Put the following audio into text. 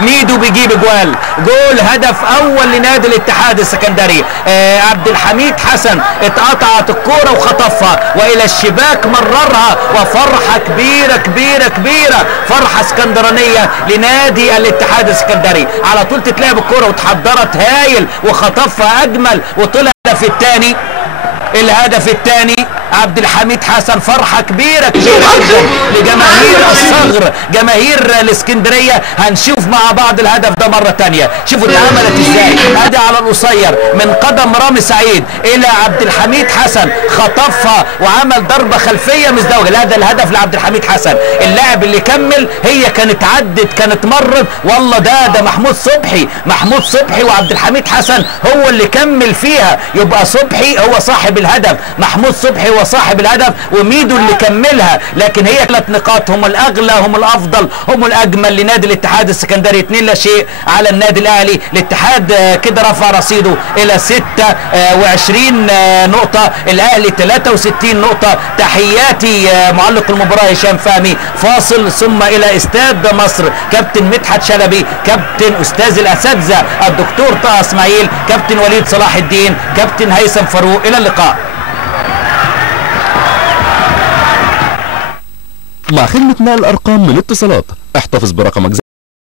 ميدو بيجيب جوال، جول هدف اول لنادي الاتحاد السكندري. عبد الحميد حسن اتقطعت الكوره وخطفها والى الشباك مررها، وفرحه كبيره كبيره كبيره، فرحه اسكندرانيه لنادي الاتحاد السكندري. على طول تتلعب الكوره وتحضرت هايل وخطفها اجمل، وطلع الهدف الثاني عبد الحميد حسن. فرحه كبيره كبيره جدا لجماهير الصغر، جماهير الاسكندريه. هنشوف مع بعض الهدف ده مره ثانيه. شوفوا اتعملت ازاي، ادي على القصير من قدم رامي سعيد الى عبد الحميد حسن، خطفها وعمل ضربه خلفيه مزدوجه. هذا الهدف لعبد الحميد حسن. اللاعب اللي كمل، هي كانت عدت، كانت مرت، والله ده محمود صبحي وعبد الحميد حسن هو اللي كمل فيها. يبقى صبحي هو صاحب الهدف، محمود صبحي هو صاحب الهدف، وميدو اللي كملها. لكن هي 3 نقاط هم الاغلى، هم الافضل، هم الاجمل لنادي الاتحاد السكندري. 2-0 على النادي الاهلي. الاتحاد كده رفع رصيده الى 26 نقطه، الاهلي 63 نقطه. تحياتي معلق المباراه هشام فهمي. فاصل ثم الى استاد مصر. كابتن مدحت شلبي، كابتن استاذ الاساتذه الدكتور طه اسماعيل، كابتن وليد صلاح الدين، كابتن هيثم فاروق. الى اللقاء. مع خدمة نقل الأرقام من اتصالات، احتفظ برقمك